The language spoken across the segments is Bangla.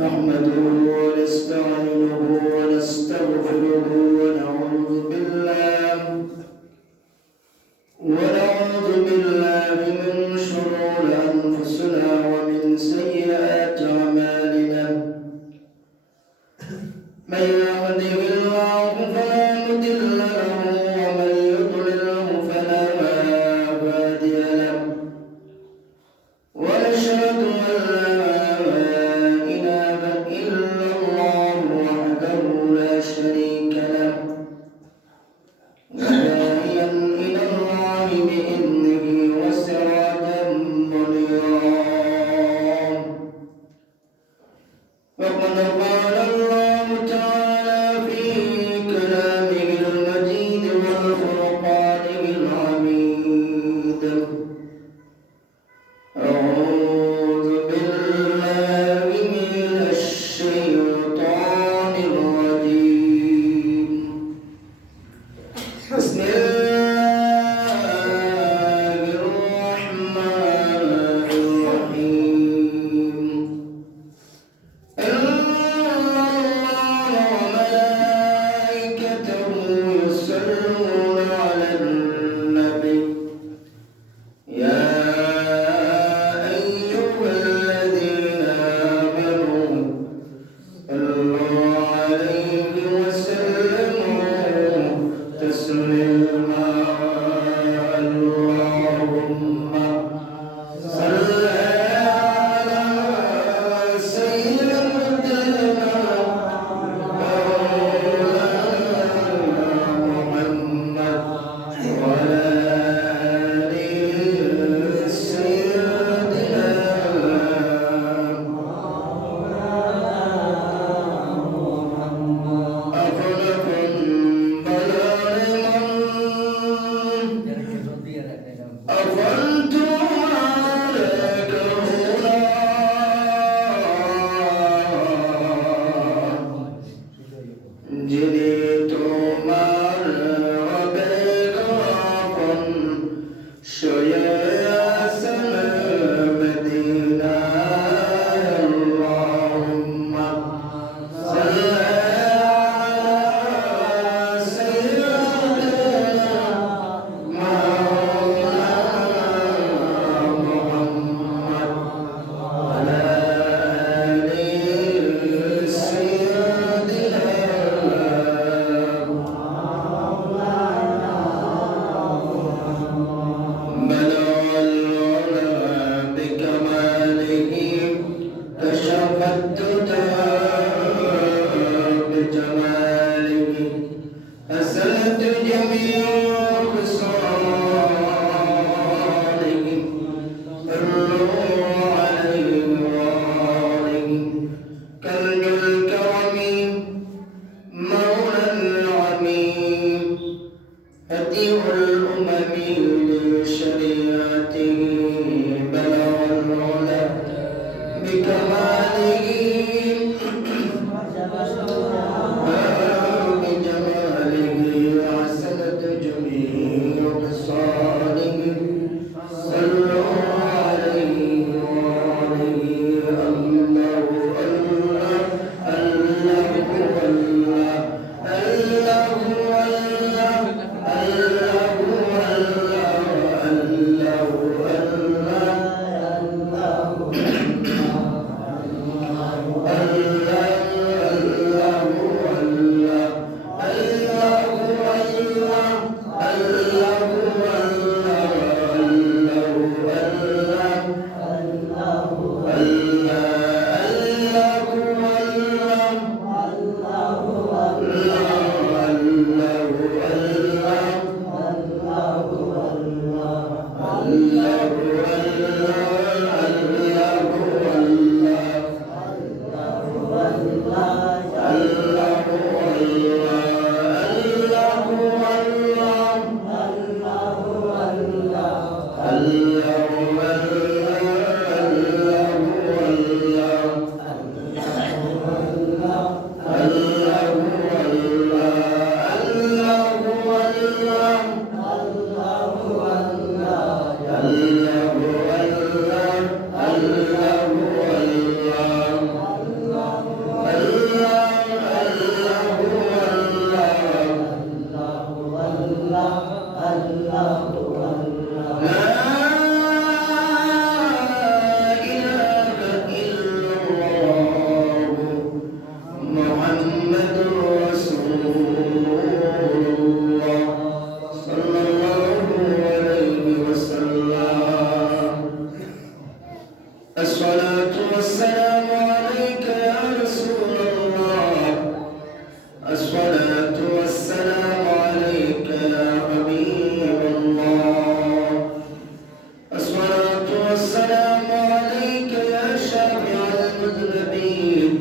نحمده ونستعينه ونستغفره ونعوذ بالله من شرور أنفسنا ومن سيئات أعمالنا من يهده الله فلا مضل له ومن يضلله فلا هادي له ونشهد أن لا إله إلا الله وحده لا شريك له وداعيا إلى الله بإذنه وسراجا منيرا وقد قال الله تعالى في كلامه المجيد والفرقانه الحميد أعوذ بالله من الشيطان الرجيم بسم الله الرحمن الرحيم إن الله وملائكته يصلون على النبي يا أيها الذين آمنوا صلوا عليه وسلموا تسليما اللهم صل على سيدنا محمد وعلى آل سيدنا أفلكم أفنتم عليك هنا যিনি তোমার হবে গপন শুয়ে আছেন মদিনায় আল্লাহুম্মা সাল্লি আলা সাইয়্যিদিনা মুহাম্মদ ওয়ালা আলি সাইয়্যিদিনা بلغ العلا بكماله كشف الدجى بجماله حسنت جميع خصاله صلوا عليه وآله كنز الكرم مولى العميم هدي الأمم لشريعته بلغ العلا بكماله بجماله حسنت جميع خصاله صلوا عليه وآله الله الله الله الله الصلاة والسلام عليك يا رسول الله الصلاة والسلام عليك يا حبيب الله الصلاة والسلام عليك يا شافع المذنبين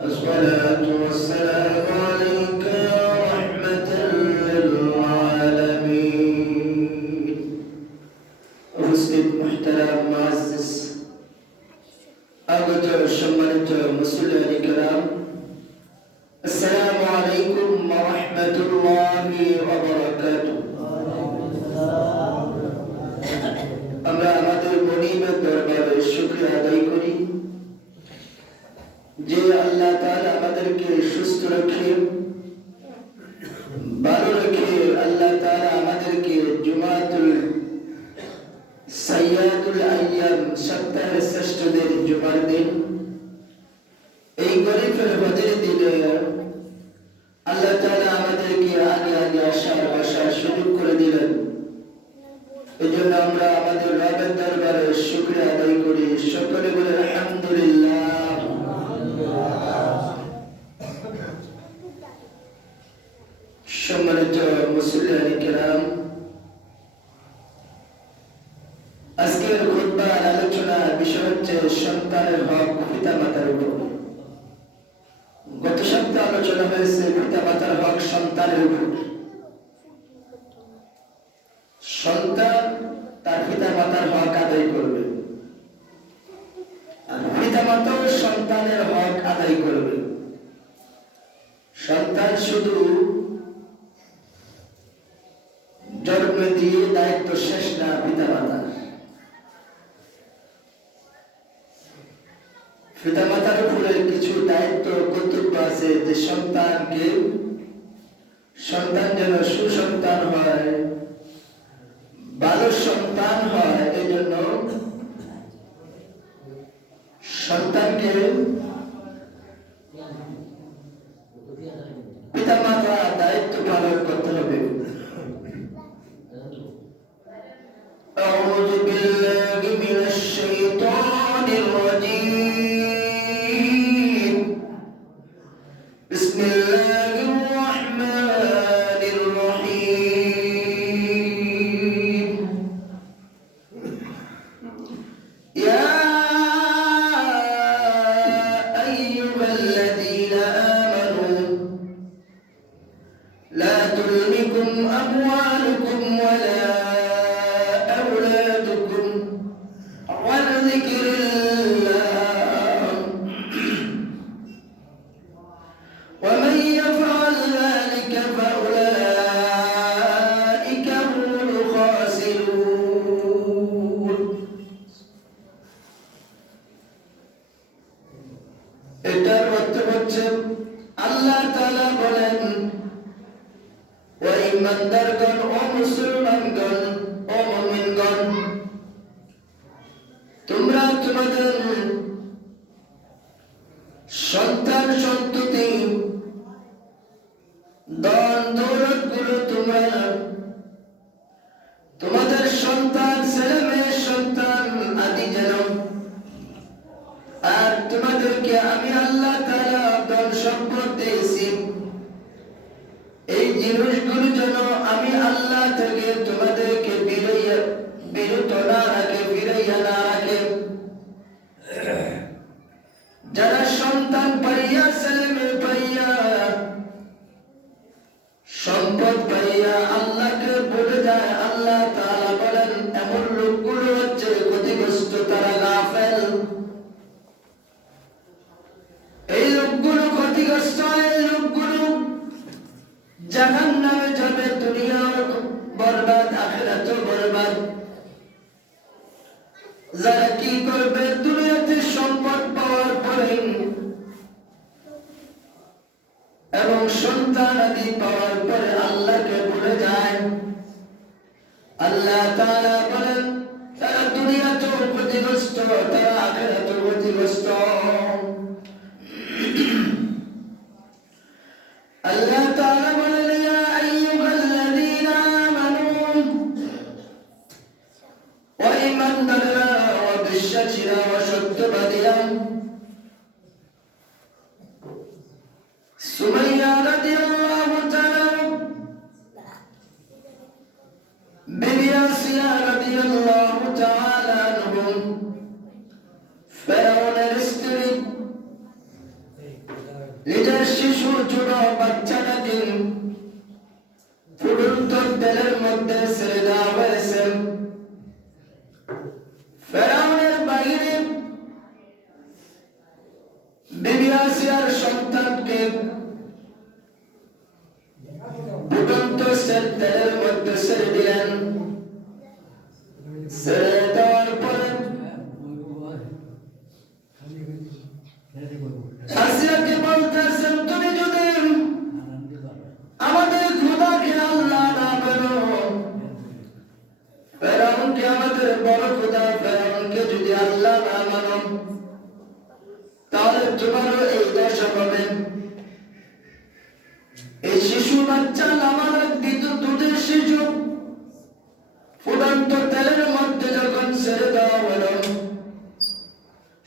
الصلاة والسلام عليك يا رحمة للعالمين أستاذ محترم معزز আগত সম্মানিত মুসলিম کرام আসসালামু আলাইকুম ওয়া রাহমাতুল্লাহি ওয়া বারাকাতুহু আমরা আমাদের মনিবের দরবারে শুকরিয়া আদায় করি যে আল্লাহ তাআলা আমাদেরকে সুস্থ রাখে ভালো রাখে আল্লাহ তাআলা আমাদেরকে জুমাতুল সাইয়াদুল আইয়াম সপ্তাহের শ্রেষ্ঠ দিন জুমার দিন এই গরিবের হজের দিনে আল্লাহ তাআলা আমাদেরকে আগে আগে আসার বসার সুযোগ করে দিলেন এই জন্য আমরা আমাদের রবের দরবারে শুকরিয়া আদায় করি সকলে বলে আলহামদুলিল্লাহ সম্মানিত মুসলিম کرام আজকের খুতবার আলোচনা বিষয় হচ্ছে সন্তানের হক পিতামাতার উপর গত সপ্তাহে আলোচনা হয়েছে পিতামাতার হক সন্তানের উপর সন্তান তার পিতামাতার হক আদায় করবে আর পিতামাতাও সন্তানের হক আদায় করবে সন্তান শুধু জন্ম দিয়ে দায়িত্ব শেষ না পিতামাতার পিতামাতার উপরে কিছু দায়িত্ব কর্তব্য আছে যে সন্তান যেন সুসন্তান হয় ভালো সন্তান হয় এই জন্য সন্তানকে পিতামাতা দায়িত্ব পালন করতে হবে أعوذ بالله من الشيطان الرجيم بسم الله الرحمن الرحيم يا أيها الذين آمنوا لا تلهكم أموالكم ولا أولادكم عن ذكر الله ومن يفعل ذلك فأولئك هم الخاسرون এটার অর্থ হচ্ছে আল্লাহ তাআলা বলেন ও ঈমানদারগণ ও মুসলমানগণ ও মুমিনগণ তোমরা তোমাদের সন্তান সন্ততি ধন দৌলত গুলো তোমরা তোমাদের সন্তান ছেলে মেয়ে সন্তান আদি যেন আর তোমাদেরকে আমি আল্লাহ তাআলা ধন সম্পদ দিয়েছি এই জিনিসগুলো যেন আমি আল্লাহ থেকে তোমাদেরকে বিরত না রাখে ফিরাইয়া না রাখে যারা সন্তান পাইয়া ছেলে মেয়ে পাইয়া সম্পদ পাইয়া আল্লাহকে বলে যায় আল্লাহ তাআলা বলেন এমন লোকগুলো হচ্ছে ক্ষতিগ্রস্ত তারা গাফেল এই লোকগুলো ক্ষতিগ্রস্ত এই লোকগুলো জাহান্নামে যাবে দুনিয়াও বরবাদ আখিরাতও বরবাদ যারা কি করবে দুনিয়াতে সম্পদ পাওয়ার পরে এবং সন্তান আদি পাওয়ার পরে আল্লাহকে ভুলে যায় আল্লাহ তাআলা বলেন তারা দুনিয়াতেও ক্ষতিগ্রস্ত তারা আখিরাতেও ক্ষতিগ্রস্ত আল্লাহ তাআলা বলেন ইয়া আইয়ুহাল্লাযীনা আমানু ওয়া ঈমানদাররা ওয়া বিশ-শাচিরা ওয়া মাদিয়ান সুমাইয়া রাদিয়াল্লাহু তাআলা বিবি আসিয়া রাদিয়াল্লাহু তাআলা আনহুম ফেরাউনের স্ত্রী নিজের শিশু ছোট বাচ্চাটাকে ফুটন্ত তেলের মধ্যে ছেড়ে দেওয়া হয়েছে। ফেরাউনের বাইরে বিবি আসিয়ার সন্তানকে ফুটন্ত তেলের মধ্যে ছেড়ে দিলেন। ছেড়ে দেওয়ার পরে আসিয়াকে বলতেছেন, তুমি যদি আমাদের খোদাকে আল্লাহ না বলো, ফেরাউনকে আমাদের বড় খোদা ফেরাউনকে যদি আল্লাহ না মানো, তাহলে তোমারও এই দশা হবে। এই শিশু বাচ্চা নাবালক দুধের শিশু ফুটন্ত তেলের মধ্যে যখন ছেড়ে দেওয়া হলো,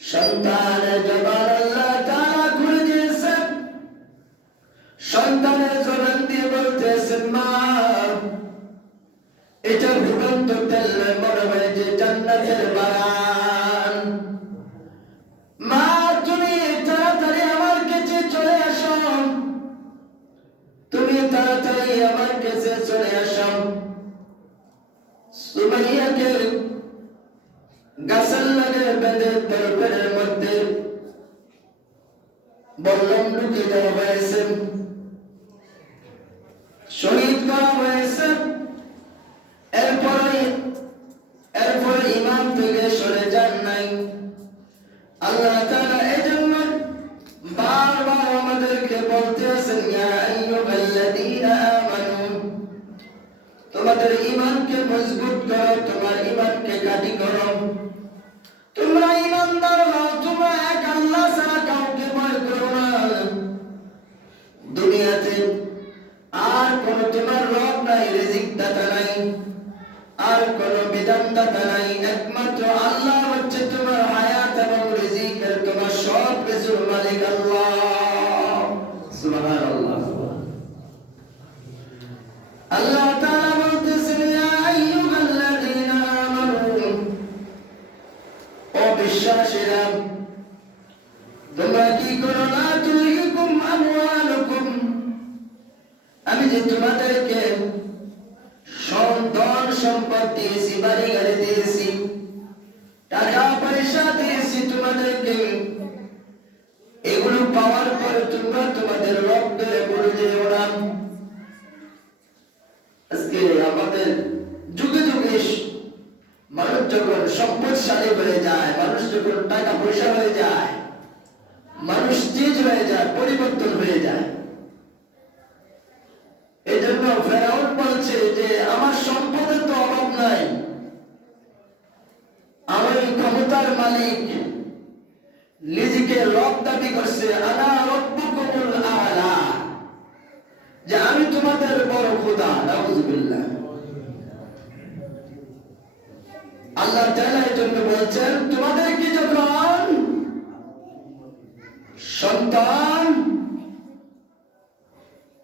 সন্তানের জবান আল্লাহ তাআলা খুলে দিয়েছেন। সন্তানের জবান দিয়ে বলতেছেন, মা এটা ফুটন্ত তেল মনে হয় যে জান্নাতের বাগান। মা তুমি তাড়াতাড়ি আমার কাছে চলে আসো, তুমি তাড়াতাড়ি আমার কাছে চলে আসো। সুমাইয়াকে গাছের লাগে বেঁধে তরফের মধ্যে বল্লম ঢুকে দেওয়া হয়েছে, শহীদ করা হয়েছে। এরপরে ইমান থেকে সরে যান নাই। আল্লাহ তাআলা এজন্য বারবার আমাদেরকে বলতে আছেন, ইয়া আইয়ুহাল্লাযীনা আমানু, তোমাদের ঈমানকে মজবুত করো, তোমার ঈমানকে গাঢ় করো। তোমরা ঈমানদার হও, তোমরা এক আল্লাহ ছাড়া কাউকে ভয় করো না। দুনিয়াতে আর কোন তোমার রব নাই, রিজিক দাতা নাই, আর কোন বিধান দাতা নাই। একমাত্র আল্লাহ হচ্ছে তোমার হায়াত এবং রিজিকের, তোমার সব কিছুর মালিক আল্লাহ। সুবহানাল্লাহ। আল্লাহ তাআলা বলতেছেন, ইয়া আইয়ুহাল্লাযীনা আমানু, ও বিশ্বাসীরা, তোমরা কি করো না, তুলহিকুম আমওয়ালুকুম, আমি যে তোমাদেরকে ধন সম্পদ দিয়েছি, বাড়ি গাড়ি দিয়েছি, টাকা পয়সা দিয়েছি তোমাদেরকে, এগুলো পাওয়ার পরে তোমরা তোমাদের রবের ভুলে যেও না। আজকে আমাদের যুগে যুগে মানুষ যখন সম্পদশালী হয়ে যায়, মানুষ যখন টাকা পয়সা হয়ে যায়, মানুষ চেঞ্জ হয়ে যায়, পরিবর্তন হয়ে যায়। এই জন্য ফেরাউন বলছে যে আমার সম্পদের তো অভাব নাই, আমি ক্ষমতার মালিক, নিজেকে রব দাবি করছে, আনা রব্বুকুমুল আ'লা, যে আমি তোমাদের বড় খোদা। নাউযুবিল্লাহ। আল্লাহ তাআলা এই জন্য বলছেন, তোমাদের কি যখন সন্তান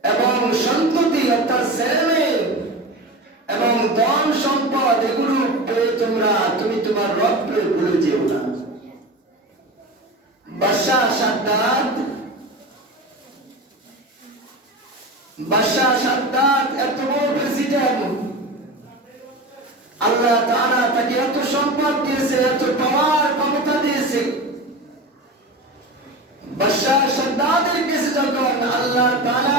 এবং সন্ততি অর্থাৎ ছেলে এবং ধন সম্পদ এগুলো পেয়ে তুমি তোমার রবকে ভুলে যেও না। বাদশাহ সাদ্দাত এত বড় প্রেসিডেন্ট, আল্লাহ তাআলা তাকে এত সম্পদ দিয়েছে, এত পাওয়ার ক্ষমতা দিয়েছে। বাদশাহ সাদ্দাতের কাছে যখন আল্লাহ তাআলা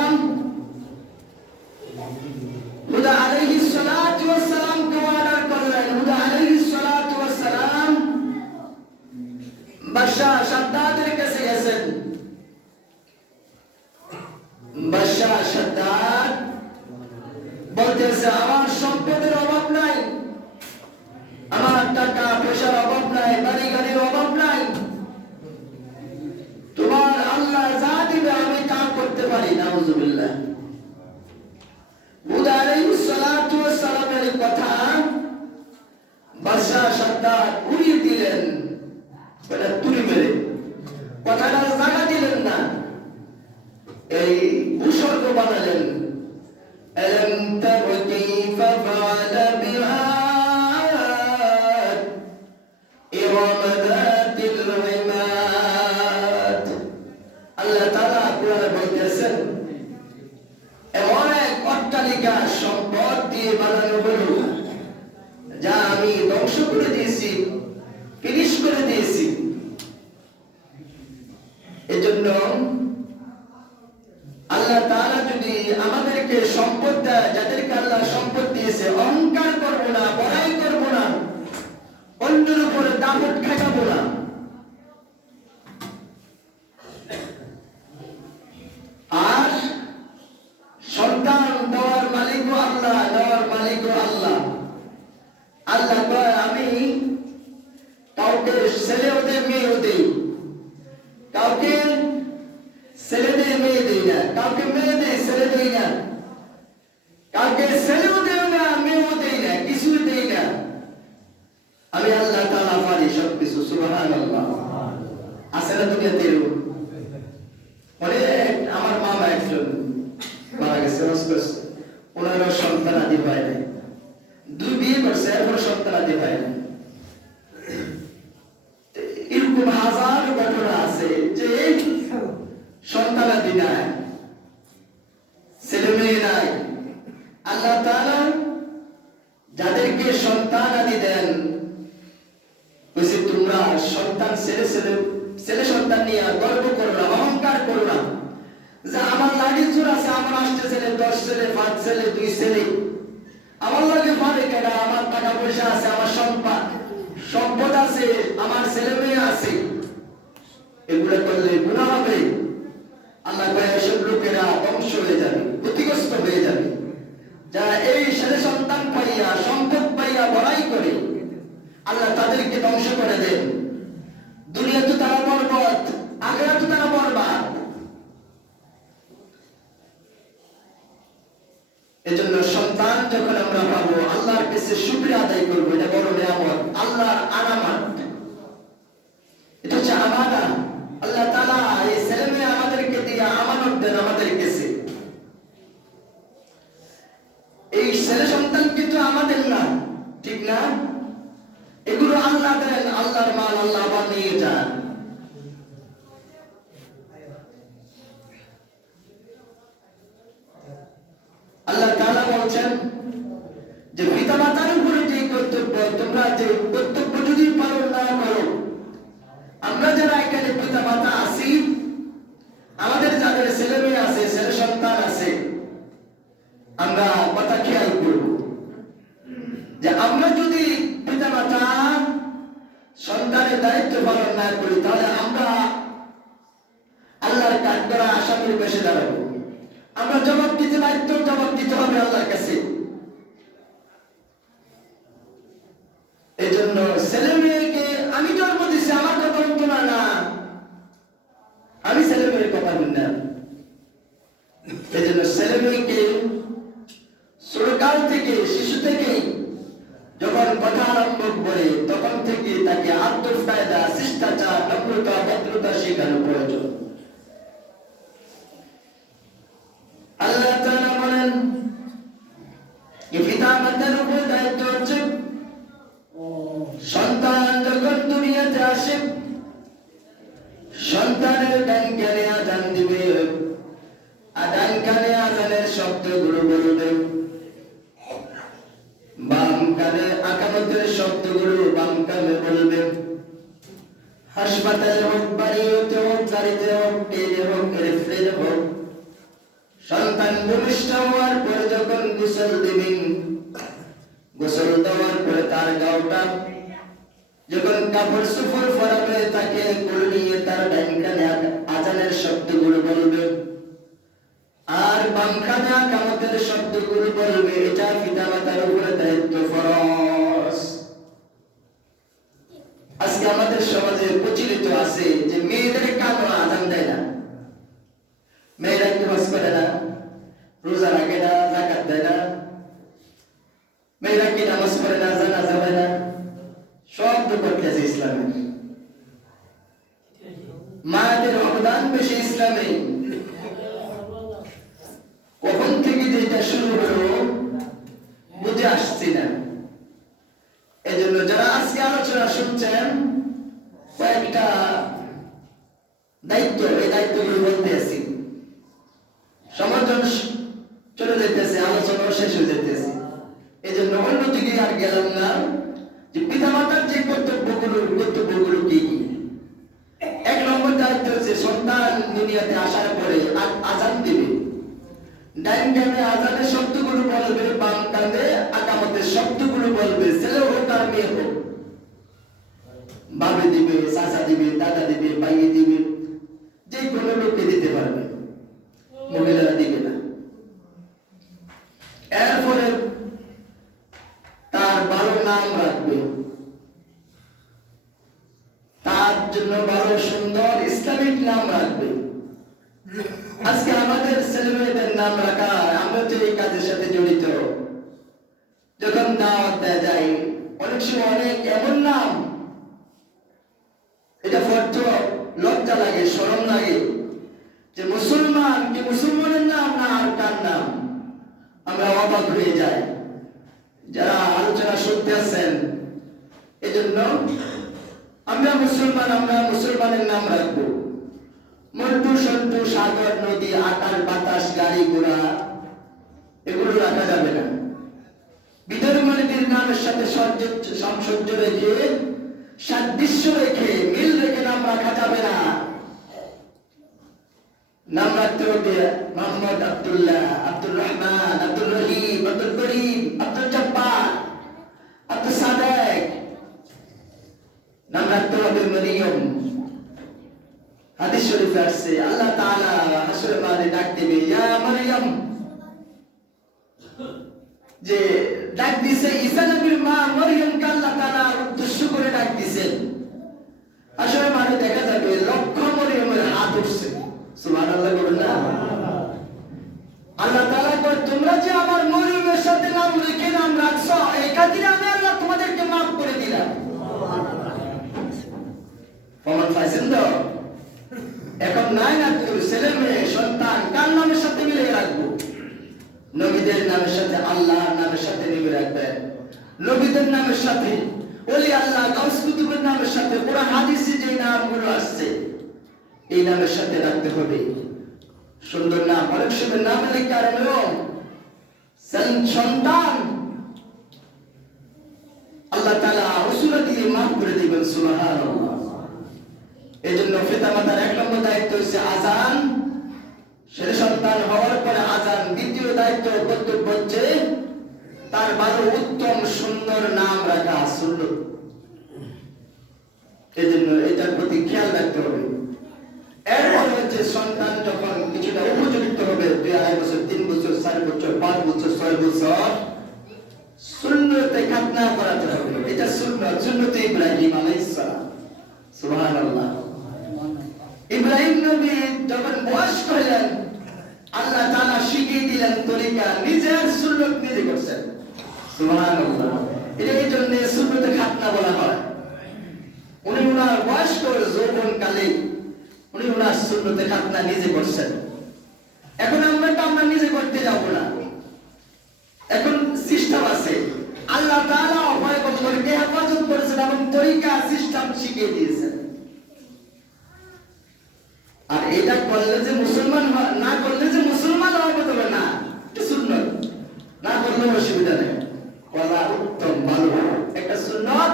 হুদা আলাইহিস সালাতু ওয়াস সালাম কে অর্ডার করলেন, হুদা আলাইহিস সালাতু ওয়াস সালাম বাদশাহ সাদ্দাতের কাছে গেছেন। বাদশাহ সাদ্দাত বলতেছে, আমার সম্পদের অভাব নাই, আমার টাকা পয়সার অভাব নাই, বাড়ি গাড়ির অভাব নাই, তোমার আল্লাহ যা দিবে আমি তা করতে পারি। নাউযুবিল্লাহ। হুদা আলাইহিস সালাতু ওয়াস সালামের কথা বাদশাহ সাদ্দাত উড়িয়ে দিলেন। বলে, তুই কথাটা জায়গা দিলেন না, এই ভূস্বর্গ বানালেন। ألم تر كيف فعل بعاد إرم ذات العماد। আল্লাহ তাআলা কোরআনে বলতেছেন, এমন এক অট্টালিকা সম্পদ দিয়ে বানানো হলো যা আমি ধ্বংস করে দিয়েছি, ফিনিশ করে দিয়েছি। এজন্য আল্লাহ তাআলা যদি আমাদেরকে সম্পদ দেয়, যাদেরকে আল্লাহ সম্পদ দিয়েছে, অহংকার করব না, বড়াই করব না, অন্যের উপরে দাপট খাটাবো না। আর সন্তান দেওয়ার মালিকও আল্লাহ, দেওয়ার মালিকও আল্লাহ। আল্লাহ কয়, আমি কাউকে ছেলেও দেই, মেয়েও দেই, কাউকে ছেলে দেই, মেয়ে দেই না, কাউকে মেয়ে দেই, ছেলে দেই না, কাউকে ছেলেও দেই না, মেয়েও দেই না, কিছুই দেই না। আমি আল্লাহ তাআলা পারি সবকিছু। সুবহানাল্লাহ। আছে না দুনিয়াতে? অনেক, আমার মামা একজন মারা গেছে, ওনারও সন্তান আদি হয় নাই, 2 বিয়ে করছে, এরপর সন্তান আদি হয় নাই। এরকম হাজার ঘটনা আছে যে সন্তান আদি নাই, ছেলে মেয়ে নাই। আল্লাহ তাআলা যাদেরকে সন্তান আদি দেন, বলছে তোমরা সন্তান ছেলে সন্তান নিয়ে গর্ব করো না, অহংকার করো না যে আমার লাগে জোর আছে, আমার 8 ছেলে, 10 ছেলে, 5 ছেলে, 2 ছেলে, আমার লাগে পারে কেন, আমার টাকা পয়সা আছে, আমার সম্পদ আছে, আমার ছেলে মেয়ে আছে। এগুলো করলে গুনাহ হবে। আল্লাহ কয় এসব লোকেরা ধ্বংস হয়ে যাবে, ক্ষতিগ্রস্ত হয়ে যাবে, যারা এই ছেলে সন্তান পাইয়া, সম্পদ পাইয়া বড়াই করে, আল্লাহ তাদেরকে ধ্বংস করে দেন। দুনিয়া তো তারা বরবাদ, আখিরাত তো তারা বরবাদ। এজন্য সন্তান যখন আমরা পাবো, আল্লাহর কাছে শুকরিয়া আদায় করবো, এটা বড় নিয়ামত, আল্লাহর আনামত, এটা হচ্ছে আমানত। আল্লাহ তাআলা এই ছেলে মেয়ে আমাদেরকে দিয়ে আমানত দেন আমাদের কাছে। এই ছেলে সন্তান কিন্তু আমাদের না, ঠিক না? এগুলো আল্লাহ দেন, আল্লাহর মাল, আল্লাহ আবার নিয়ে যান। আল্লাহ তাআলা বলছেন যে পিতামাতার উপরে যে কর্তব্য, তোমরা যে কর্তব্য যদি পালন না করো, আমরা যারা এখানে পিতামাতা আছি, আমাদের যাদের ছেলে মেয়ে আছে, ছেলে সন্তান আছে, আমরা কথা খেয়াল করব যে আমরা যদি পিতামাতা সন্তানের দায়িত্ব পালন না করি, তাহলে আমরা আল্লাহর কাঠগড়া আসামির বেশে দাঁড়াবো। আমরা জবাব দিতে বাধ্য, জবাব দিতে হবে আল্লাহর কাছে। এই জন্য ছেলে মেয়েকে আমি জন্ম দিচ্ছি, আমার কথা বলতো না, আমি ছেলে মেয়ের কথা বলি না। এই জন্য ছেলে মেয়েকে ছোটকাল থেকে, শিশু থেকেই যখন কথা আরম্ভ করে, তখন থেকে তাকে আত্মফায়দা, শিষ্টাচার, নম্রতা, ভদ্রতা শেখানো প্রয়োজন। আল্লাহ তাআলা বলেন যে পিতামাতার উপর দায়িত্ব হচ্ছে, সন্তান যখন দুনিয়াতে আসে, সন্তানের ডান কানে আযান দিবে, আর ডান কানে আযানের শব্দগুলো বলবে, বাম কানে আকামতের শব্দগুলো বাম কানে বলবে। হাসপাতালে হোক, বাড়িতে হোক, গাড়িতে হোক, ট্রেনে হোক, এরোপ্লেনে হোক, সন্তান ভূমিষ্ঠ হওয়ার পরে যখন গোসল দিবেন, গোসল দেওয়ার পরে তার গাওটা যখন কাপড় সুফর পরাবে, তাকে কোলে নিয়ে তার ডান কানে আযানের শব্দগুলো বলবে, আর বাম কানে আকামতের শব্দগুলো বলবে। এটা পিতামাতার উপরে দায়িত্ব, ফরজ। আজকে আমাদের সমাজে প্রচলিত আছে যে মেয়েদের কানে আযান দেয় না, মেয়েরা নামাজ পড়ে না, রোজা রাখে না, যাকাত দেয় না, মেয়েরা কি নামাজ পড়ে না, জানাজা হয় না, সব তো করতেছে ইসলামের। মায়েদের অবদান বেশি ইসলামে। কখন থেকে যে এটা শুরু হলো বুঝে আসছি না। এজন্য যারা আজকে আলোচনা শুনছেন, কয়েকটা দায়িত্ব, এই দায়িত্বগুলো বলতে আছি। সমাজন চলে যেতেছে, আলোচনা শেষ হয়ে যেতেছে, এই জন্য অন্যদিকে আর গেলাম না। যে পিতা মাতার যে কর্তব্যগুলো কি কি। এক নম্বর দায়িত্ব হচ্ছে সন্তান দুনিয়াতে আসার পরে আজান দিবে। ডাইন কানে আজানের শব্দগুলো বলবে, বাম কানে আকামতের শব্দগুলো বলবে। ছেলে হোক আর মেয়ে হোক, বাবে দিবে, চাচা দিবে, দাদা দিবে, ভাইয়ে দিবে, যে কোনো লোককে দিতে পারবে, মহিলারা দিবে না। এরপরে তার ভালো নাম রাখবে, তার জন্য ভালো সুন্দর ইসলামিক নাম রাখবে। আজকে আমাদের ছেলেমেয়েদের নাম রাখা, আমরা যে এই কাজের সাথে জড়িত, যখন দাওয়াত দেয়া যায়, অনেক সময় অনেক এমন নাম, এটা পড়তে লজ্জা লাগে, শরম লাগে, যে মুসলমান কি মুসলমানের নাম না আর কার নাম, আমরা অবাক হয়ে যাই। যারা আলোচনা শুনতে আছেন, এজন্য আমরা মুসলমানের নাম রাখবো। মন্টু সন্টু, সাগর, নদী, আকাশ, বাতাস, গাড়ি ঘোড়া, এগুলো রাখা যাবে না। বিধর্মীদের নামের সাথে সামঞ্জস্য রেখে, সাদৃশ্য রেখে, মিল রেখে নাম রাখা যাবে না। নাম রাখতে হবে মোহাম্মদ, আব্দুল্লাহ, আব্দুর রহমান, আব্দুর রহিম, আব্দুল করিম, আব্দুল জব্বার, আব্দুল সাদেক। নাম রাখতে হবে মরিয়ম। হাদিস শরীফে আসছে, আল্লাহ তাআলা হাসরের মাঠে ডাক দিবে, ইয়া মরিয়ম। যে ডাক দিছে ঈসা নবীর মা মরিয়মকে আল্লাহ তাআলা উদ্দেশ্য করে ডাক দিছেন। হাসরের মাঠে দেখা যাবে লক্ষ মরিয়মের হাত উঠছে। সুবহানাল্লাহ বলুন না। আল্লাহ তাআলা কয়, তোমরা যে আমার মরিয়মের সাথে নাম রেখে নাম রাখছো, এই খাতিরে আমি আল্লাহ তোমাদেরকে মাফ করে দিলাম। প্রমাণ পাইছেন তো? এখন নাই না, ছেলে মেয়ে সন্তান কার নামের সাথে মিলে রাখবো? নবীদের নামের সাথে, আল্লাহর নামের সাথে মিলে রাখবেন। নবীদের নামের সাথে, ওলি আল্লাহ, গাউস কুতুবের নামের সাথে, কোরআন হাদিসে যে নামগুলো আসছে, এই নামের সাথে রাখতে হবে। সুন্দর নাম। অনেক সময় নাম লেখার কারণেও সন্তান আল্লাহ তাআলা উসুলা দিয়ে মাফ করে দিবেন। সুবহানাল্লাহ। এই জন্য পিতা মাতার এক নম্বর দায়িত্ব হচ্ছে আজান। ছেলে সন্তান হওয়ার পরে আজান। দ্বিতীয় দায়িত্ব, কর্তব্য হচ্ছে তার ভালো উত্তম সুন্দর নাম রাখা, সুন্নত। এই জন্য এটার প্রতি খেয়াল রাখতে হবে। এরপর হচ্ছে সন্তান যখন কিছুটা উপযুক্ত হবে, 2-2.5 বছর, 3 বছর, 4 বছর, 5 বছর, 6 বছর, সুন্নতে খাতনা করাতে হবে। এটা সুন্নত, সুন্নতে ইব্রাহিম আলাইহিস সালাম। সুবহানাল্লাহ। ইব্রাহিম নবী যখন বয়স হলেন, আল্লাহ তাআলা শিখিয়ে দিলেন তরিকা, নিজের সুন্নত নিজে করছেন। সুবহানাল্লাহ। এই জন্য সুন্নতে খাতনা বলা হয়। উনি ওনার বয়স্ক যৌবন কালে উনি ওনার সুন্নতে খাতনা নিজে করছেন। এখন আমরা নিজে করতে যাব না। এখন সিস্টেম আছে, আল্লাহ তাআলা অভয় করে হেফাজত করেছেন এবং তরিকা সিস্টেম শিখিয়ে দিয়েছেন। আর এটা করলে যে মুসলমান না করলে যে মুসলমান হবে না, এটা সুন্নত। না করলে অসুবিধা নেই, বলা উত্তম, ভালো একটা সুন্নত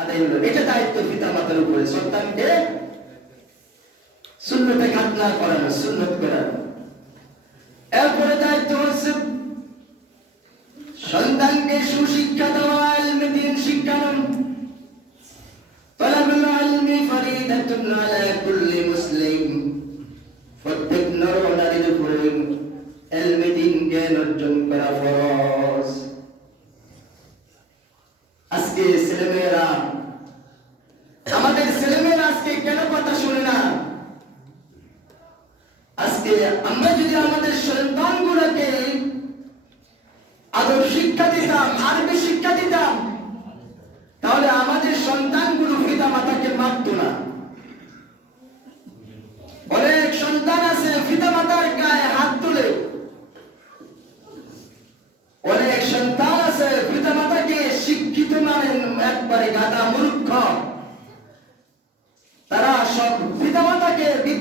আদায় হলো। এটা দায়িত্ব পিতা মাতার উপরে, সন্তানকে সুন্নতে খাতনা করানো, সুন্নত করানো। এরপরে দায়িত্ব হচ্ছে সন্তানকে সুশিক্ষা দেওয়া, ইলমে দ্বীন শিক্ষানো। তালাবুল ইলমি ফরিদাতুন আলা কুল্লি মুসলিম। প্রত্যেক নর ও নারীর উপরে ইলমে দ্বীন জ্ঞান অর্জন করা ফরজ। আজকে ছেলেমেয়েরা, আমাদের ছেলেমেয়েরা আজকে কেন কথা শুনে না? আজকে আমরা যদি আমাদের সন্তানগুলোকে আদর শিক্ষা দিতাম, আরবি শিক্ষা দিতাম, তাহলে আমাদের সন্তানগুলো পিতা মাতাকে মারত না।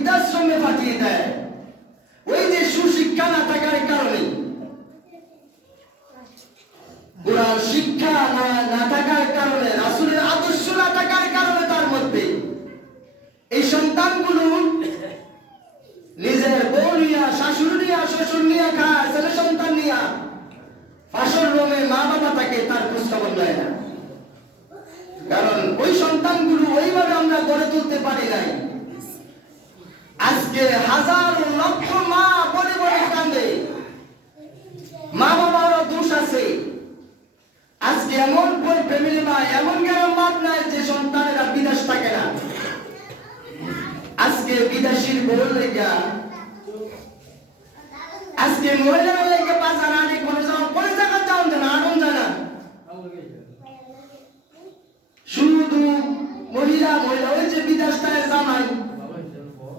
বৃদ্ধাশ্রমে পাঠিয়ে দেয়, ওই যে সুশিক্ষা না থাকার কারণে, কোরআন শিক্ষা না থাকার কারণে, রাসূলের আদর্শ না থাকার কারণে তার মধ্যে এই সন্তানগুলো নিজের বউ নিয়া, শাশুড়ি নিয়া, শ্বশুর নিয়া খায়, ছেলে সন্তান নিয়া ফাঁসর রোমে মা বাবা তাকে তার খোঁজখবর নেয় না। কারণ ওই সন্তানগুলো ওইভাবে আমরা গড়ে তুলতে পারি নাই। আজকে হাজার লক্ষ মা বলে বলে কান্দে, মা বাবারও দোষ আছে। আজকে এমন ফ্যামিলি মা, এমন গ্রাম বাদ নাই যে সন্তানেরা বিদেশ থাকে না। আজকে বিদেশির বউ লেগা, আজকে মহিলারা লেগে বাজার আনে, কোনো জায়গা যাও না, আনন্দ যায় না। শুধু মহিলা ওই যে বিদেশটায় জামাই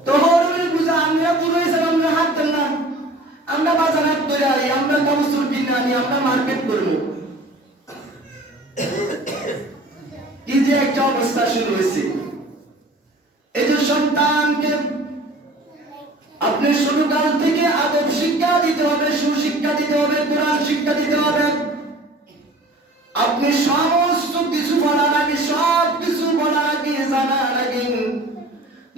তো হরুরে বুঝা, আমরা বুঝে হিসাবে আমরা হাত দেন না, আমরা বাজার হাত ধরে আনি, আমরা কাপড় কিনে আনি, আমরা মার্কেট করবো। কি যে একটা অবস্থা শুরু হয়েছে। এই যে সন্তানকে আপনি শুরুকাল থেকে আদব শিক্ষা দিতে হবে, সুশিক্ষা দিতে হবে, কোরআন শিক্ষা দিতে হবে। আপনি সমস্ত কিছু বলার আগে, সব কিছু বলার আগে, জানার আগে,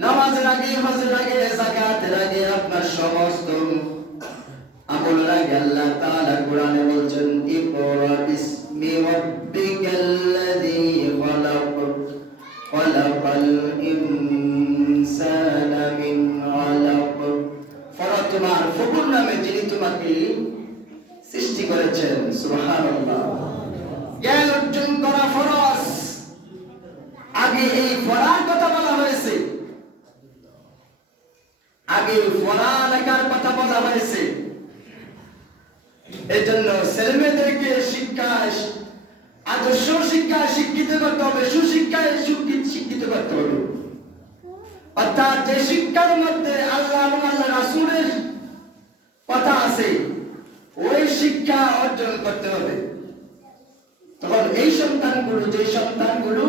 নামাজের আগে, হজের আগে, যাকাতের আগে, আপনার সমস্ত আমলের আগে আল্লাহ তাআলা কোরআনে বলছেন, ইকরা বিসমি রাব্বিকাল্লাযী খালাক, খালাকাল ইনসানা মিন আলাক। ফরজ তোমার ফকুর নামে যিনি তোমাকে সৃষ্টি করেছেন। সুবহানাল্লাহ। জ্ঞান অর্জন করা ফরজ। আগে এই পড়ার কথা বলা হয়েছে, আগে পড়ালেখার কথা বলা হয়েছে। এই জন্য ছেলেমেয়েদেরকে শিক্ষা, আদর্শ শিক্ষা শিক্ষিত করতে হবে, সুশিক্ষায় শিক্ষিত করতে হবে। অর্থাৎ যে শিক্ষার মধ্যে আল্লাহ এবং আল্লাহ রাসূলের কথা আছে, ওই শিক্ষা অর্জন করতে হবে। তখন এই সন্তানগুলো, যে সন্তানগুলো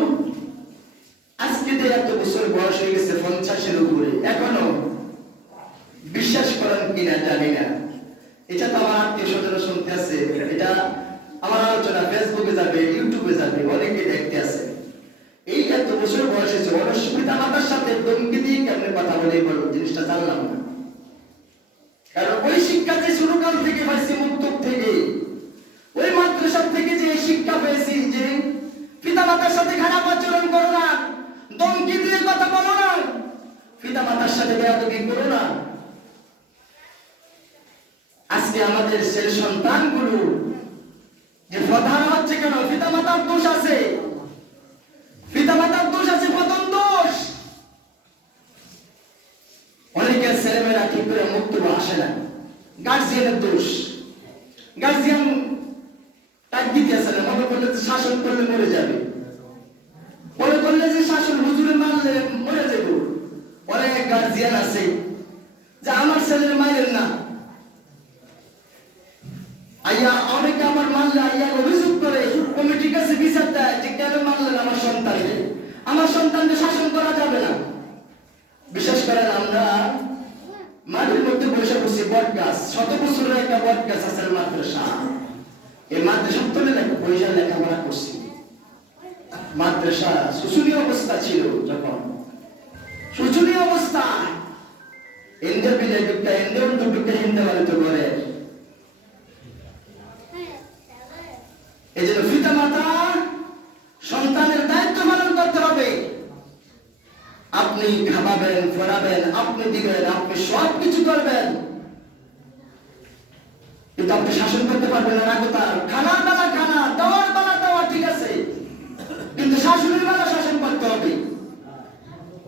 আজকে যে এত বছর বয়স হয়ে গেছে 50-এর উপরে, এখনো বিশ্বাস করেন কিনা জানি না, এটা তো আমার আত্মীয় স্বজনরা শুনতে আছে, এটা আমার আলোচনা ফেসবুকে যাবে, ইউটিউবে যাবে, অনেকে দেখতে আছে। এই এত বছর বয়স হয়েছে, অসুবিধা মাতার সাথে দমকি দিয়ে কেমনে কথা বলে বলো, জিনিসটা জানলাম না। কারণ ওই শিক্ষা যে শুরুকাল থেকে পাইছি, মুক্ত থেকে, ওই মাদ্রাসা থেকে যে শিক্ষা পেয়েছি যে পিতা মাতার সাথে খারাপ আচরণ করো না, দমকি দিয়ে কথা বলো না, পিতা মাতার সাথে বেয়াদবি করো না। আজকে আমাদের ছেলে সন্তানগুলো যে প্রধান হচ্ছে কেন? পিতা মাতার দোষ আছে, পিতা মাতার দোষ আছে, প্রথম দোষ। অনেকের ছেলেমেয়েরা ঠিক করে মুক্ত আসে না, গার্জিয়ানের দোষ। গার্জিয়ান টাক দিতে আসে না, মনে করলে যে শাসন করলে মরে যাবে, মনে করলে যে শাসন হুজুরে মারলে মরে যাবো। অনেক গার্জিয়ান আছে যে আমার ছেলের মায়ের না, আইয়া অনেকে আমার মানলে আইয়া অভিযোগ করে, কমিটির কাছে বিচার দেয় যে কেন মানলেন আমার সন্তানকে, আমার সন্তানকে শাসন করা যাবে না। বিশেষ করে আমরা মাঠের মধ্যে বসে বসে বট গাছ, 100 বছরের একটা বট গাছ আছে মাদ্রাসা, এই মাদ্রাসা তলে পয়সা লেখাপড়া করছি। মাদ্রাসা শোচনীয় অবস্থা ছিল, যখন শোচনীয় অবস্থা, এন্ডে বিলে দুটা এন্ডে দুটো হিন্দে বলে তো করে। এই জন্য পিতা মাতা সন্তানের দায়িত্ব পালন করতে হবে। আপনি খাওয়াবেন, পড়াবেন, আপনি দিবেন, আপনি সব কিছু করবেন, কিন্তু আপনি শাসন করতে পারবেন না। রাগতার খানার বেলা খানা, দেওয়ার বেলা দেওয়া, ঠিক আছে, কিন্তু শাসনের বেলা শাসন করতে হবে।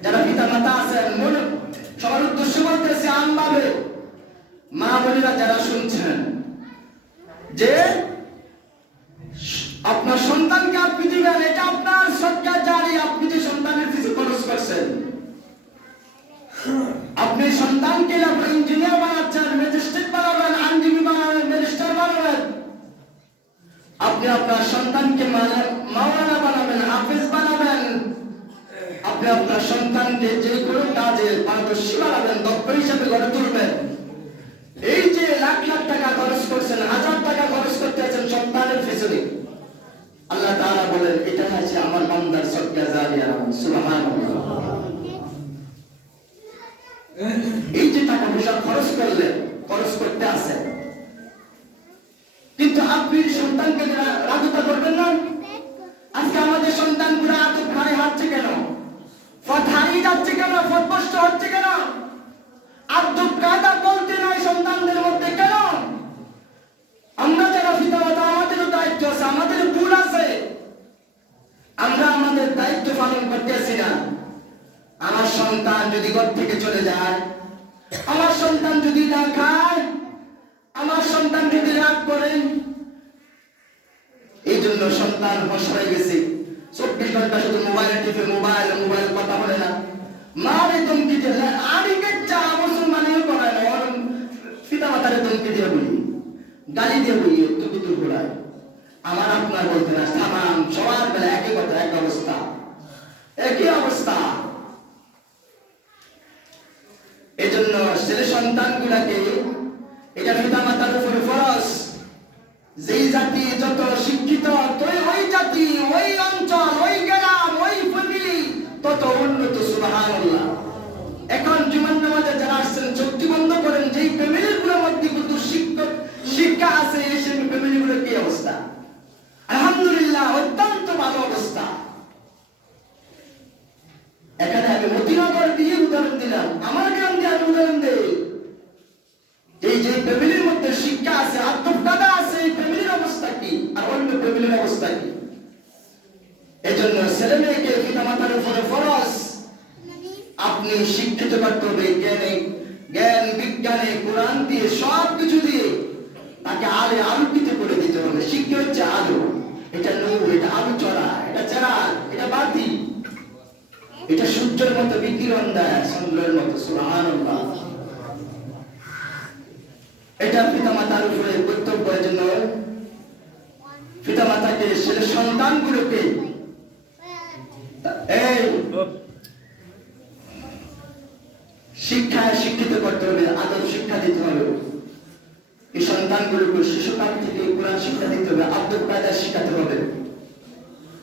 যারা পিতা মাতা আছেন, মনে সবার উদ্দেশ্য বলতেছে আমভাবে, মা বোনেরা যারা শুনছেন, যে আপনার সন্তানকে আপনি দিবেন, এটা আপনার সদকা জারি। আপনি যে সন্তানের কিছু খরচ করছেন, আপনি সন্তানকে ইঞ্জিনিয়ার বানাচ্ছেন, ম্যাজিস্ট্রেট বানাবেন, আইনজীবী বানাবেন, ব্যারিস্টার বানাবেন, আপনি আপনার সন্তানকে মাওলানা বানাবেন, হাফেজ বানাবেন, আপনি আপনার আপনার সন্তানকে যে কোনো কাজে পারদর্শী বানাবেন, দক্ষ হিসেবে গড়ে তুলবেন। এই যে লাখ লাখ টাকা খরচ করছেন, হাজার টাকা খরচ করতে আছেন সন্তানের পিছনে, আল্লাহ তাআলা বলেন এটা হচ্ছে আমার বান্দার সদকা জারিয়া। সুবহানাল্লাহ। এই যে টাকা পয়সা খরচ করলেন, খরচ করতে আছেন, কিন্তু আপনি সন্তানকে রাগতা করবেন না। আজকে আমাদের সন্তানগুলো আদব খায় হাঁটছে কেন, পথ হারিয়ে যাচ্ছে কেন, পথভ্রষ্ট হচ্ছে কেন, আদব কায়দা বলতে নাই সন্তানদের মধ্যে কেন? আমরা যারা পিতা মাতা আমাদেরও দায়িত্ব আছে, আমাদের ভুল আছে, আমরা আমাদের দায়িত্ব পালন করতেছি না। আমার সন্তান যদি ঘর থেকে চলে যায়, আমার সন্তান যদি না খায়, আমার সন্তান যদি রাগ করে, এই জন্য সন্তান বশ হয়ে গেছে 24 ঘন্টা শুধু মোবাইল টিপে, মোবাইল কথা বলে না, মারে ধমকি দিয়ে আড়িকে চা মুসলমানিও করায় না, ওর পিতা মাতারে ধমকি দিয়ে বলি, গালি দিয়ে বলি, তুকুতুর ঘোড়ায়। আমার আপনার বলতে না, সামান সবার বেলা একই কথা, এক অবস্থা, একই অবস্থা। এই জন্য ছেলে সন্তান গুলাকে, এটা পিতা মাতার উপরে ফরজ। যেই জাতি যত শিক্ষিত, ওই জাতি, ওই অঞ্চল, ওই গ্রাম, ওই ফ্যামিলি তত উন্নত। সুবহানাল্লাহ। এখন জুমার নামাজে যারা আসছেন চোখটি বন্ধ করেন, যেই ফ্যামিলির গুলোর মধ্যে কিন্তু শিক্ষা আছে, সেই ফ্যামিলি গুলোর কি অবস্থা? আলহামদুলিল্লাহ, অত্যন্ত ভালো অবস্থা। এখানে আমি মতিনগর দিয়ে উদাহরণ দিলাম, আমার গ্রাম দিয়ে আমি উদাহরণ দেই। এই যে ফ্যামিলির মধ্যে শিক্ষা আছে, আত্মদাদা আছে, এই ফ্যামিলির অবস্থা কি আর অন্য ফ্যামিলির অবস্থা কি? এই জন্য ছেলে মেয়েকে পিতা মাতার উপরে ফরজ আপনি শিক্ষিত করতে হবে। জ্ঞান বিজ্ঞানে, কোরআন দিয়ে, সব কিছু দিয়ে তাকে আলোকিত করে দিতে হবে। শিক্ষা হচ্ছে আলো, এটা নূর, এটা আলো চড়া, এটা চেরাগ, এটা বাতি, এটা সূর্যের মতো বিকিরণ দেয়, চন্দ্রের মতো। সুবহানাল্লাহ। এটা পিতা মাতার উপরে কর্তব্য। জন্য পিতা মাতাকে, ছেলে সন্তানগুলোকে এই শিক্ষায় শিক্ষিত করতে হবে, আদব শিক্ষা দিতে হবে। এই সন্তানগুলোকে শিশুকাল থেকে কোরআন শিক্ষা দিতে হবে, আদব কায়দা শিখাতে হবে।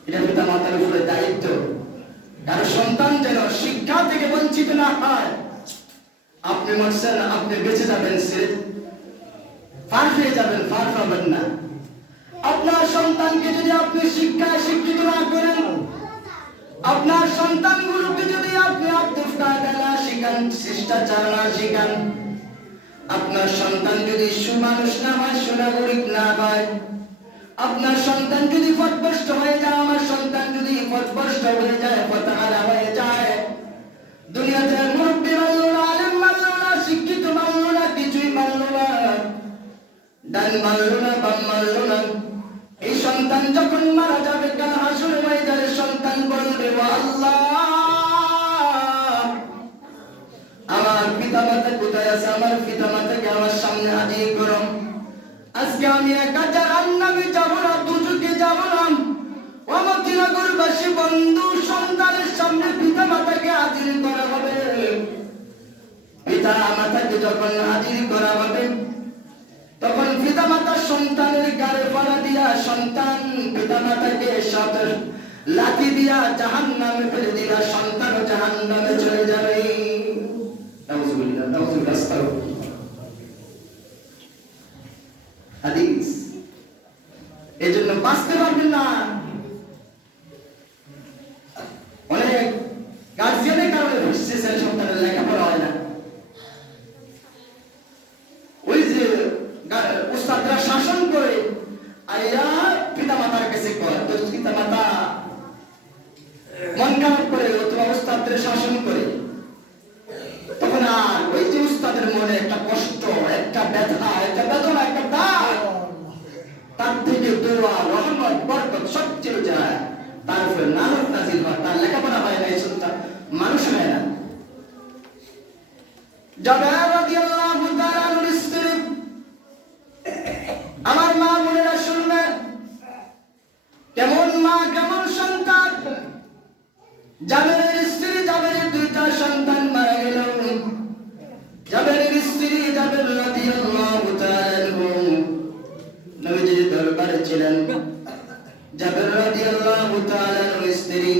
এটা পিতা মাতার উপরে দায়িত্ব। কারণ সন্তান যেন শিক্ষা থেকে বঞ্চিত না হয়। আপনি মরছেন, আপনি বেঁচে যাবেন, সে পার হয়ে যাবেন, পার পাবেন না। আপনার সন্তানকে যদি আপনি শিক্ষায় শিক্ষিত না করেন, আপনার সন্তানগুলোকে যদি আপনি আদব কায়দা না শিখান, শিষ্টাচার না শিখান, আপনার সন্তান যদি সুমানুষ না হয়, সুনাগরিক না হয়, আপনার সন্তান যদি পথভ্রষ্ট হয়ে যায়, আমার সন্তান যদি পথভ্রষ্ট হয়ে যায়, পথহারা হয়ে যায়, দুনিয়াতে মুরব্বী মানল না, আলেম মানল না, শিক্ষিত মানল না, কিছুই মানল না, ডান মানল না, বাম মানল না, এই সন্তান যখন মারা যাবে, কাল হাসরের ময়দানে সন্তান বলবে, ও আল্লাহ, আমার পিতা মাতা কোথায় আছে? আমার পিতা মাতাকে আমার সামনে হাজির করো। আজকে আমি একা জাহান্নামে যাব না, দুজকে যাব না। অমতিনগরবাসী বন্ধু, সন্তানের সামনে পিতা মাতাকে হাজির করা হবে। পিতা মাতাকে যখন হাজির করা হবে, তখন পিতা মাতা সন্তানের গালে পড়া দিয়া, সন্তান পিতা মাতাকে সাথে লাঠি দিয়া জাহান্নামে ফেলে দিয়া, সন্তানও জাহান্নামে চলে যাবে। নাউযুবিল্লাহ, নাউযুবিল্লাহ, আস্তাগফিরুল্লাহ। হাদিস। এই জন্য বাঁচতে পারবেন না। অনেক গার্জিয়ানের কারণে বুঝছে ছেলে সন্তানের লেখাপড়া হয় না। ওই যে উস্তাদরা শাসন করে, আইয়া পিতা মাতার কাছে কয়, তো পিতা মাতা মন খারাপ করে অথবা উস্তাদদের শাসন করে, তখন আর ওই যে উস্তাদের মনে একটা কষ্ট, একটা ব্যথা, একটা বেদনা, একটা দাগ, তার থেকে দোয়া, রহমত, বরকত সব চলে যায়, তার উপরে লানত নাযিল হয়, তার লেখাপড়া হয় না, এই সন্তান মানুষ হয় না। জাবের রাদিয়াল্লাহু তাআলা আনহুর স্ত্রী, আমার মা বোনেরা শুনবেন, কেমন মা কেমন সন্তান। জাবেরের স্ত্রী, জাবের জাবেরের স্ত্রী জাবের রাদিয়াল্লাহু তাআলা আনহু নবীজির দরবারে ছিলেন। জাবের রাদিয়াল্লাহু তাআলা আনহুর স্ত্রী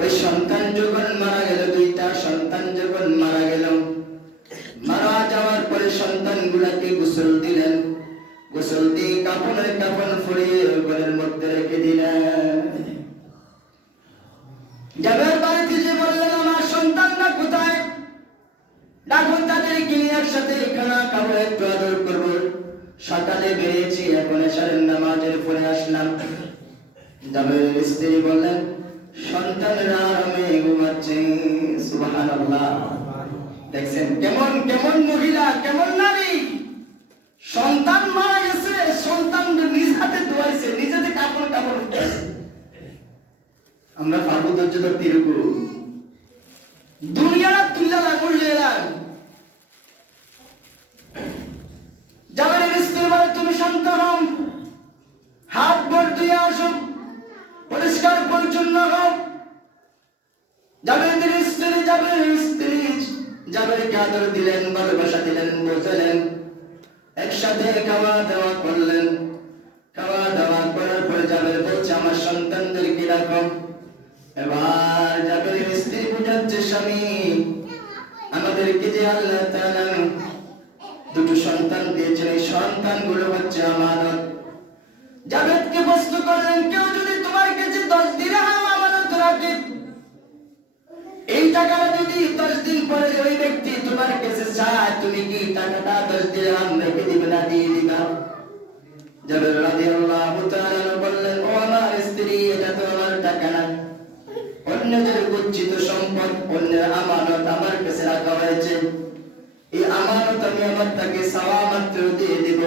ওই সন্তান যখন মারা গেল, দুইটা সন্তান যখন মারা গেল, মারা যাওয়ার পরে সন্তানগুলাকে গোসল দিলেন, গোসল দিয়ে কাপন ফুরিয়ে ঘরের মধ্যে রেখে দিলেন। জাবের বাড়িতে যে বললেন আমার সন্তানরা কোথায়, ডাকুন তাদেরকে নিয়ে একসাথে খানা খাবো, একটু আদর করবো, সকালে বেরিয়েছি এখন এশারের নামাজের পরে আসলাম। জাবেরের স্ত্রী বললেন সন্তানরা আরামে ঘুমাচ্ছে। সুবহানাল্লাহ। দেখছেন কেমন কেমন মহিলা, কেমন নারী। সন্তান মারা গেছে, সন্তান নিজ হাতে ধোয়াইছে, নিজেতে কাপড় দিতেছে। আমরা পাবো ধৈর্য ধরতে এরকম দুনিয়াটা তুলে লাগলে জাবেরের স্ত্রী বলে তুমি শান্ত হও, হাত ভর দিয়ে আসো, পরিষ্কার পরিচ্ছন্ন হও। জাবেরের স্ত্রী জাবেরকে আদর দিলেন, ভালোবাসা দিলেন, বোঝালেন, একসাথে খাওয়া দাওয়া করলেন। খাওয়া দাওয়া করার পরে জাবের বলছে আমার সন্তানদেরকে রাখো। এবার জাবেরের স্ত্রী বুঝাচ্ছে স্বামী আমাদেরকে যে আল্লাহ তাআলা দুটো সন্তান দিয়েছেন, এই সন্তানগুলো হচ্ছে আমানত। জাবেরকে প্রশ্ন করলেন কেউ যদি তোমার কাছে 10 দিরহাম আমানত রাখে, এই টাকাটা যদি 10 দিন পরে ওই ব্যক্তি তোমার কাছে চায়, তুমি কি টাকাটা 10 দিরহাম রেখে দিবে না দিয়ে দিবা? জাবের রাদিয়াল্লাহু তাআলা বললেন ও আমার স্ত্রী এটা তো আমার টাকা না, অন্যদের গচ্ছিত সম্পদ, অন্যের আমানত আমার কাছে রাখা হয়েছে, এই আমানত আমি আমার তাকে সাওয়া মাত্র দিয়ে দেব।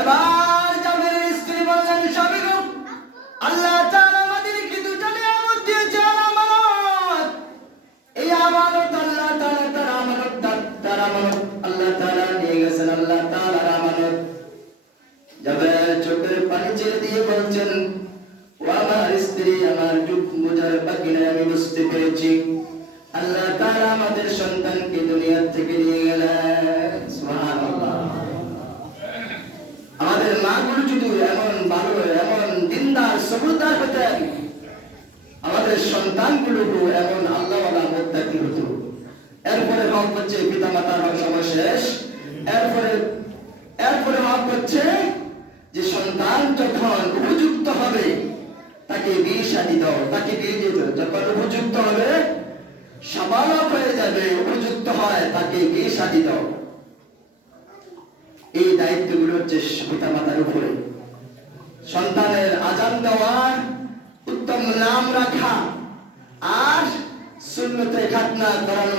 এবার জাবেরের স্ত্রী বললেন স্বামী গো আল্লাহ তাআলা আমাদেরকে দুটো নিয়ামত দিয়েছেন, আমানত। এই আমানত আল্লাহ তাআলা তার আমানত আল্লাহ তাআলা নিয়ে গেছেন, আল্লাহ তাআলার আমানত। জাবের চোখের পানি ছেড়ে দিয়ে বলছেন ও আমার স্ত্রী আমার চোখ বোঝার বাকি নাই, আমি বুঝতে পেরেছি আল্লাহ তাআলা আমাদের সন্তানকে দুনিয়া থেকে নিয়ে গেলেন। সুবহানাল্লাহ। আমাদের মাগুলো যদি এমন ভালো এমন দিনদার সবুরদার হতেন, আমাদের সন্তানগুলো এমন আল্লাহওয়ালা মুত্তাকি হতো। এরপরে হক হচ্ছে পিতা মাতার হক সময় শেষ। এরপরে হক হচ্ছে যে সন্তান যখন উপযুক্ত হবে তাকে বিয়ে শাদী দাও, তাকে বিয়ে দিয়ে দাও। যখন উপযুক্ত হবে, সাবালক হয়ে যাবে, উপযুক্ত হয়, তাকে বিয়ে শাদী দাও। এই দায়িত্বগুলো হচ্ছে পিতা মাতার উপরে। সন্তানের আযান দেওয়া, উত্তম নাম রাখা, আর সুন্নতে খাতনা করানো,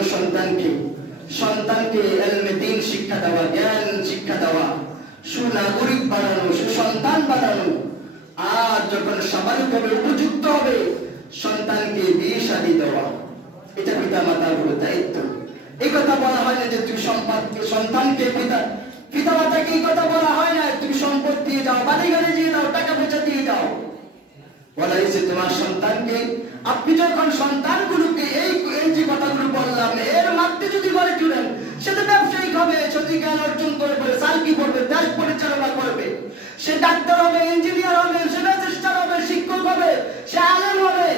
সন্তানকে ইলমে দ্বীন শিক্ষা দেওয়া, জ্ঞান শিক্ষা দেওয়া, সুনাগরিক বানানো, সুসন্তান বানানো। আর যখন সাবালক হবে, উপযুক্ত হবে, সন্তানকে বিয়ে শাদী দেওয়া, এটা পিতা মাতার উপর দায়িত্ব। এই কথা বলা হয় না যে তুমি সন্তানকে পিতা মাতাকে এই কথা বলা হয় না তুমি সম্পদ দিয়ে দাও, বাড়ি গাড়ি দিয়ে দাও, টাকা পয়সা দিয়ে দাও। বলা হয়েছে তোমার সন্তানকে, আপনি যখন সন্তানগুলোকে এই যে কথাগুলো বললাম এর মাধ্যমে যদি গড়ে তুলেন, সেটা ব্যবসায়িক হবে, সত্যি জ্ঞান অর্জন করবে, সালকি পড়বে, দেশ পরিচালনা করবে, সে ডাক্তার হবে, ইঞ্জিনিয়ার হবে, সে রেজিস্ট্রার হবে, শিক্ষক হবে, সে আলেম হবে।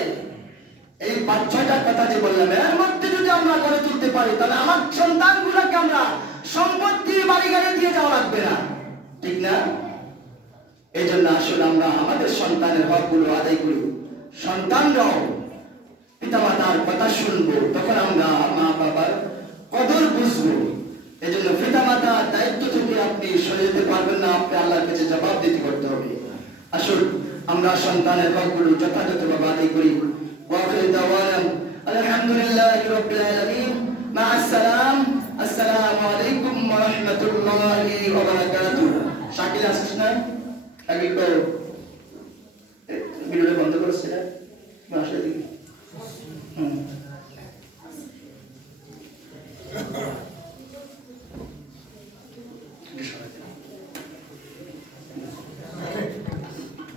এই 5-6টা কথা যে বললাম এর মধ্যে যদি আমরা গড়ে তুলতে পারি, তাহলে আমার সন্তানগুলোকে আমরা সম্পত্তি বাড়ি গাড়ি দিয়ে যাওয়া লাগবে না, ঠিক না? এই জন্য আসলে আমরা আমাদের সন্তানের হকগুলো আদায় করি। সন্তানরাও পিতা মাতার কথা শুনবো, তখন আমরা মা বাবার কদর বুঝবো। এই জন্য পিতা মাতার দায়িত্ব থেকে আপনি সরে যেতে পারবেন না, আপনি আল্লাহর কাছে জবাবদিহি করতে হবে। আসুন আমরা সন্তানের হকগুলো যথাযথভাবে আদায় করি। ওয়াখির দাওয়ানা আলহামদুলিল্লাহি রাব্বিল আলামিন। মা আসসালাম। আসসালামু আলাইকুম ওয়া রাহমাতুল্লাহি ওয়া বারাকাতুহু। শাকিল আসিস না? আগে